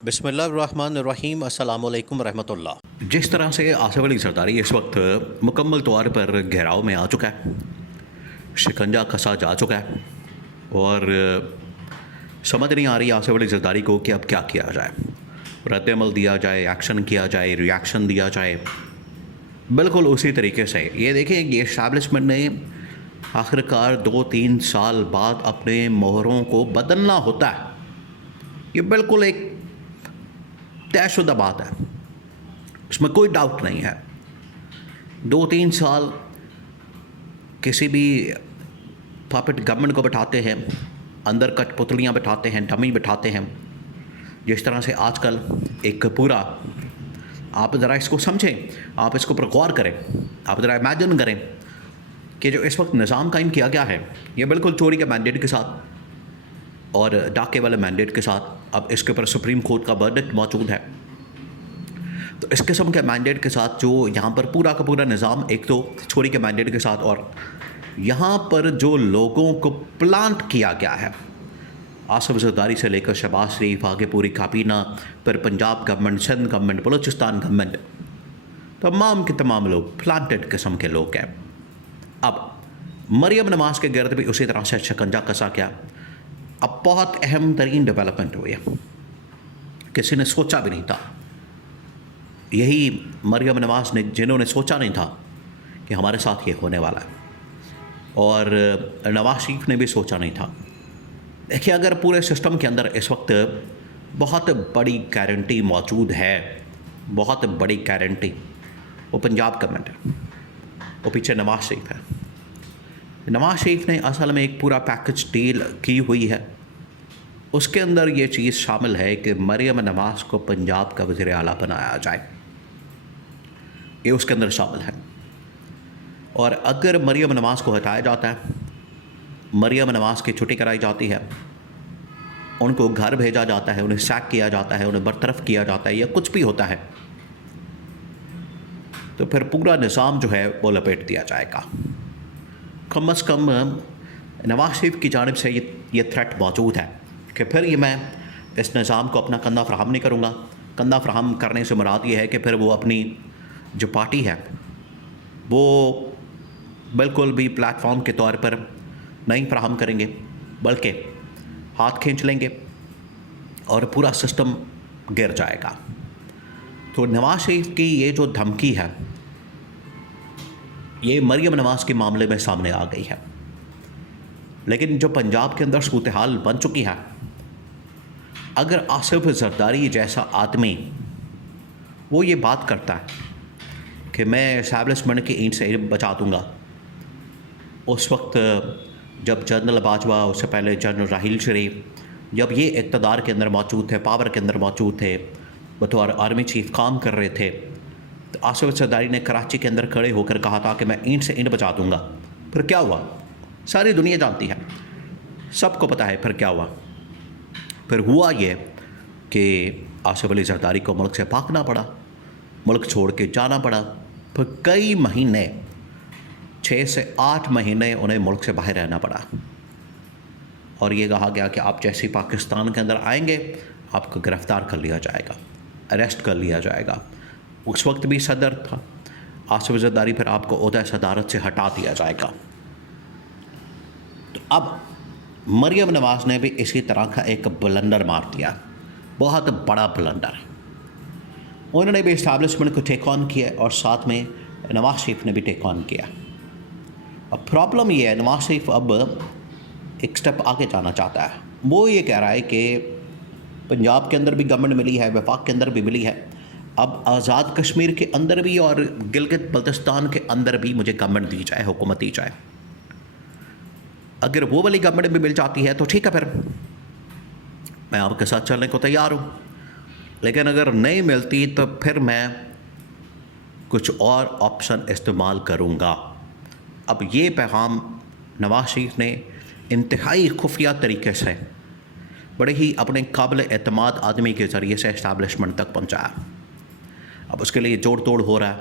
बिस्मिल्लाहिर्रहमानिर्रहीम अस्सलामुअलैकुम रहमतुल्लाह। जिस तरह से आसिफ अली जरदारी इस वक्त मुकम्मल तौर पर घेराव में आ चुका है, शिकंजा कसा जा चुका है और समझ नहीं आ रही आसिफ अली जरदारी को कि अब क्या किया जाए। रद्द-ए-अमल दिया जाए, एक्शन किया जाए, रिएक्शन दिया जाए। बिल्कुल उसी तरीके से ये देखें, ये इस्टेब्लिशमेंट ने आखिरकार 2-3 साल बाद अपने मोहरों को बदलना होता है। ये बिल्कुल एक तयशुदा बात है, इसमें कोई डाउट नहीं है। 2-3 साल किसी भी पपेट गवर्नमेंट को बैठाते हैं, अंदर कठपुतलियाँ बैठाते हैं, डमी बैठाते हैं। जिस तरह से आजकल एक पूरा, आप ज़रा इसको समझें, आप इसको पर गौर करें, आप ज़रा इमेजिन करें कि जो इस वक्त निज़ाम कायम किया गया है, ये बिल्कुल चोरी के मैंडेट के साथ और डाके वाले मैंडेट के साथ, अब इसके ऊपर सुप्रीम कोर्ट का वर्डिक्ट मौजूद है। तो इस किस्म के मैंडेट के साथ जो यहाँ पर पूरा का पूरा निज़ाम, एक तो चोरी के मैंडेट के साथ, और यहाँ पर जो लोगों को प्लांट किया गया है, आसिफ जरदारी से लेकर शहबाज शरीफ, आगे पूरी काबीना, फिर Punjab government, Sindh government, Balochistan government, तमाम के तमाम लोग प्लांटेड किस्म के लोग हैं। अब मरियम नवाज़ के गिरद भी उसी तरह से शिकंजा कसा गया। अब बहुत अहम तरीन डेवलपमेंट हुई है, किसी ने सोचा भी नहीं था। यही मरियम नवाज़ ने, जिन्होंने सोचा नहीं था कि हमारे साथ ये होने वाला है, और नवाज शरीफ ने भी सोचा नहीं था। देखिए, अगर पूरे सिस्टम के अंदर इस वक्त बहुत बड़ी गारंटी मौजूद है, बहुत बड़ी गारंटी, वो पंजाब गवर्नमेंट है, वो पीछे नवाज शरीफ है। नवाज शरीफ ने असल में एक पूरा पैकेज डील की हुई है, उसके अंदर ये चीज़ शामिल है कि मरियम नवाज़ को पंजाब का वज़ीर आला बनाया जाए, ये उसके अंदर शामिल है। और अगर मरियम नवाज़ को हटाया जाता है, मरियम नवाज़ की छुट्टी कराई जाती है, उनको घर भेजा जाता है, उन्हें सैक किया जाता है, उन्हें बरतरफ किया जाता है, या कुछ भी होता है, तो फिर पूरा निज़ाम जो है वो लपेट दिया जाएगा। कम अज़ कम नवाज शरीफ की जानिब से ये थ्रेट मौजूद है कि फिर ये मैं इस निज़ाम को अपना कंधा फ्राहम नहीं करूँगा। कंधा फ्राहम करने से मुराद ये है कि फिर वो अपनी जो पार्टी है वो बिल्कुल भी प्लेटफॉर्म के तौर पर नहीं फ्राहम करेंगे, बल्कि हाथ खींच लेंगे और पूरा सिस्टम गिर जाएगा। तो नवाज शरीफ की ये जो धमकी है, ये मरियम नवाज़ के मामले में सामने आ गई है। लेकिन जो पंजाब के अंदर सूरत हाल बन चुकी है, अगर आसिफ जरदारी जैसा आदमी वो ये बात करता है कि मैं इस्टेब्लिशमेंट की ईंट से बचा दूँगा, उस वक्त जब जनरल बाजवा, उससे पहले जनरल राहील शरीफ, जब ये इक़्तिदार के अंदर मौजूद थे, पावर के अंदर मौजूद थे, बतौर आर्मी चीफ काम कर रहे थे, तो आसिफ जरदारी ने कराची के अंदर खड़े होकर कहा था कि मैं ईंट से ईंट बचा दूँगा। फिर क्या हुआ? सारी दुनिया जानती है, सबको पता है फिर क्या हुआ। फिर हुआ ये कि आसिफ अली जरदारी को मुल्क से भागना पड़ा, मुल्क छोड़ के जाना पड़ा। फिर कई महीने, 6 से 8 महीने उन्हें मुल्क से बाहर रहना पड़ा, और ये कहा गया कि आप जैसे ही पाकिस्तान के अंदर आएंगे, आपको गिरफ़्तार कर लिया जाएगा, अरेस्ट कर लिया जाएगा। उस वक्त भी सदर था आसिफ जरदारी, फिर आपको ओहदा सदारत से हटा दिया जाएगा। तो अब मरियम नवाज़ ने भी इसी तरह का एक ब्लंडर मार दिया, बहुत बड़ा ब्लंडर। उन्होंने भी इस्टेब्लिशमेंट को टेक ऑन किया, और साथ में नवाज शरीफ ने भी टेक ऑन किया। अब प्रॉब्लम ये है, नवाज शरीफ अब एक स्टेप आगे जाना चाहता है। वो ये कह रहा है कि पंजाब के अंदर भी गवर्नमेंट मिली है, वफाक के अंदर भी मिली है, अब आज़ाद कश्मीर के अंदर भी और गिलगित बल्तिस्तान के अंदर भी मुझे गवर्नमेंट दी जाए, हुकूमत दी जाए। अगर वो वाली गवर्नमेंट भी मिल जाती है तो ठीक है, फिर मैं आपके साथ चलने को तैयार हूँ। लेकिन अगर नहीं मिलती तो फिर मैं कुछ और ऑप्शन इस्तेमाल करूँगा। अब ये पैगाम नवाज शरीफ ने इंतहाई खुफिया तरीके से, बड़े ही अपने काबिल एतमाद आदमी के ज़रिए से इस्टेब्लिशमेंट तक पहुँचाया। अब उसके लिए जोड़ तोड़ हो रहा है,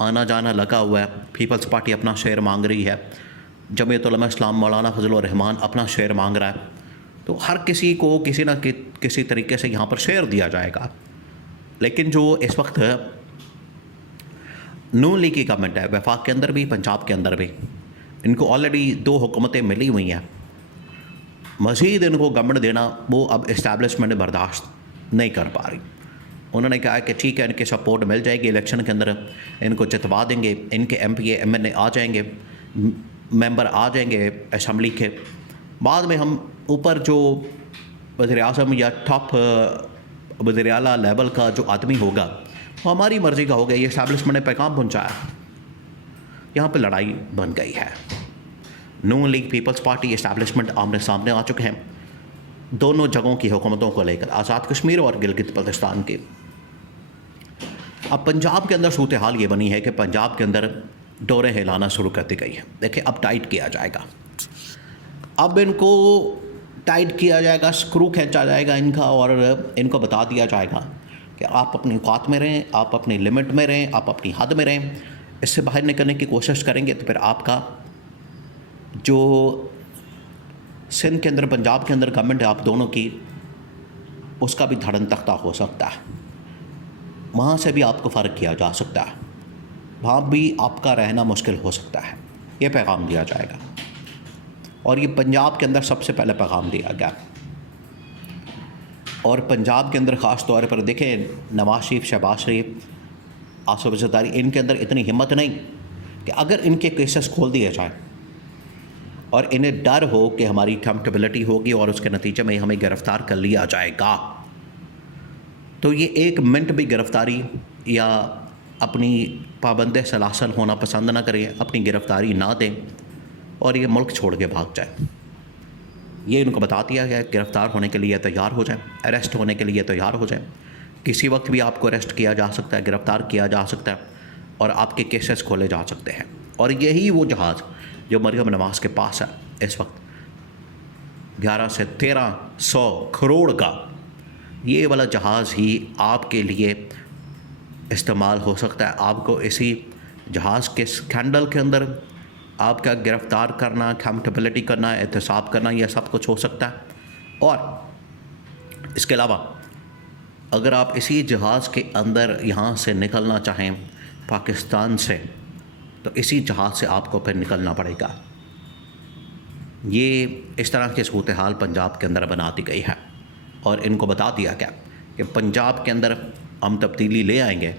आना जाना लगा हुआ है। पीपल्स पार्टी अपना शेयर मांग रही है, जमीयत उलमा इस्लाम मौलाना फजल रहमान अपना शेयर मांग रहा है। तो हर किसी को किसी न किसी तरीके से यहाँ पर शेयर दिया जाएगा। लेकिन जो इस वक्त नून लीग की गवर्नमेंट है, वफाक के अंदर भी पंजाब के अंदर भी, इनको ऑलरेडी 2 हुकूमतें मिली हुई हैं। मज़ीद इनको गवर्नमेंट देना वो अब इस्टेब्लिशमेंट बर्दाश्त नहीं कर पा रही। उन्होंने कहा कि ठीक है, इनके सपोर्ट मिल जाएगी, इलेक्शन के अंदर इनको जितवा देंगे, इनके MPA MNA आ जाएंगे, मेंबर आ जाएंगे असम्बली के। बाद में हम ऊपर जो वज़ीर-ए-आज़म या टॉप वज़ीर आला लेवल का जो आदमी होगा वो हमारी मर्ज़ी का होगा। ये इस्टेब्लिशमेंट ने पैगाम पहुँचाया, यहाँ पर लड़ाई बन गई है। नून लीग पीपल्स पार्टी इस्टेब्लिशमेंट आमने सामने आ चुके हैं दोनों जगहों की हुकूमतों को लेकर, आज़ाद कश्मीर और गिलगित बल्तिस्तान की। अब पंजाब के अंदर सूरत हाल ये बनी है कि पंजाब के अंदर डोरें हिलाना शुरू कर दी गई है। देखिए, अब टाइट किया जाएगा, अब इनको टाइट किया जाएगा, स्क्रू खींचा जाएगा इनका, और इनको बता दिया जाएगा कि आप अपनी औकात में रहें, आप अपनी लिमिट में रहें, आप अपनी हद में रहें। इससे बाहर निकलने की कोशिश करेंगे तो फिर आपका जो सिंध के अंदर, पंजाब के अंदर गवर्नमेंट है आप दोनों की, उसका भी धड़न तख्ता हो सकता है। वहाँ से भी आपको फ़र्क किया जा सकता है, वहाँ भी आपका रहना मुश्किल हो सकता है। ये पैगाम दिया जाएगा, और ये पंजाब के अंदर सबसे पहले पैगाम दिया गया। और पंजाब के अंदर ख़ास तौर पर देखें, नवाज शरीफ, शहबाज शरीफ, आसिफ ज़रदारी, इनके अंदर इतनी हिम्मत नहीं कि अगर इनके केसेस खोल दिए जाएँ और इन्हें डर हो कि हमारी अकाउंटेबिलिटी होगी और उसके नतीजे में हमें गिरफ़्तार कर लिया जाएगा, तो ये 1 मिनट भी गिरफ़्तारी या अपनी पाबंद सलासल होना पसंद ना करें, अपनी गिरफ़्तारी ना दें और ये मुल्क छोड़ के भाग जाए। ये इनको बता दिया गया, गिरफ़्तार होने के लिए तैयार हो जाएं, अरेस्ट होने के लिए तैयार हो जाएं। किसी वक्त भी आपको अरेस्ट किया जा सकता है, गिरफ़्तार किया जा सकता है और आपके केसेस खोले जा सकते हैं। और यही वो जहाज़ जो मरियम नवाज़ के पास है इस वक्त, 11 से 1300 करोड़ का, ये वाला जहाज़ ही आपके लिए इस्तेमाल हो सकता है। आपको इसी जहाज़ के स्कैंडल के अंदर आपका गिरफ़्तार करना, अकाउंटेबिलिटी करना, एहतसाब करना, यह सब कुछ हो सकता है। और इसके अलावा अगर आप इसी जहाज़ के अंदर यहाँ से निकलना चाहें पाकिस्तान से, तो इसी जहाज़ से आपको फिर निकलना पड़ेगा। ये इस तरह की सूरत हाल पंजाब के अंदर बना दी गई है और इनको बता दिया गया कि पंजाब के अंदर हम तब्दीली ले आएंगे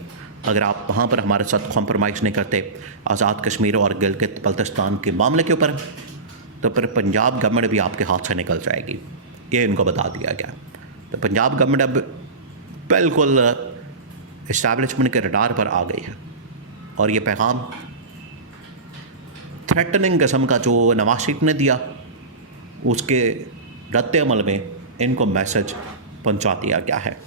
अगर आप वहाँ पर हमारे साथ कॉम्प्रोमाइज़ नहीं करते आज़ाद कश्मीर और गिलगित बल्तिस्तान के मामले के ऊपर, तो फिर पंजाब गवर्नमेंट भी आपके हाथ से निकल जाएगी। ये इनको बता दिया गया। तो पंजाब गवर्नमेंट अब बिल्कुल इस्टेब्लिशमेंट के रडार पर आ गई है और ये पैगाम थ्रेटनिंग किस्म का जो नवाज शरीफ ने दिया, उसके रद्द अमल में इनको मैसेज पहुंचा दिया गया है।